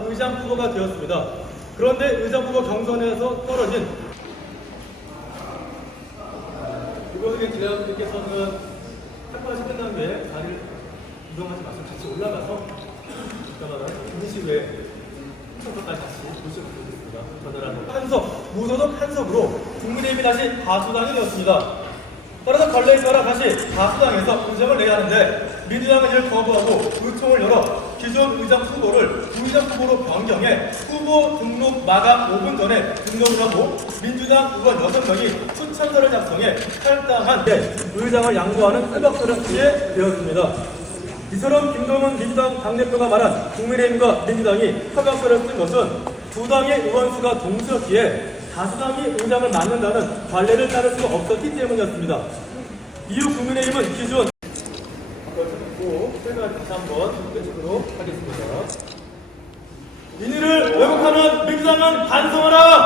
의장 후보가 되었습니다. 그런데 의장 후보 경선에서 떨어진 이곳에 기자분들께서는 탁발이 끝난 뒤에 자리를 이동하지 마시고 같이 올라가서 인식 외에 청소까지 같이 보시고 드리겠습니다. 전달하는 한석, 무소속 한석으로 국민의힘이 다시 다수당이 되었습니다. 따라서 따라 다시 다수당에서 의장을 내야 하는데 민주당은 이를 거부하고 의총을 열어 기존 의장 후보를 부의장 후보로 변경해 후보 등록 마감 5분 전에 등록을 하고 민주당 의원 6명이 추천서를 작성해 탈당한 데 의장을 양보하는 탈박서를 쓰게 되었습니다. 이처럼 김동은 민주당 당대표가 말한 국민의힘과 민주당이 협약서를 쓴 것은 두 당의 의원수가 동수였기에 다수당이 의장을 맡는다는 관례를 따를 수가 없었기 때문이었습니다. 이후 국민의힘은 기존 설명을 다시 한번 끝내도록 하겠습니다. 민의를 왜곡하는 민주당은 반성하라!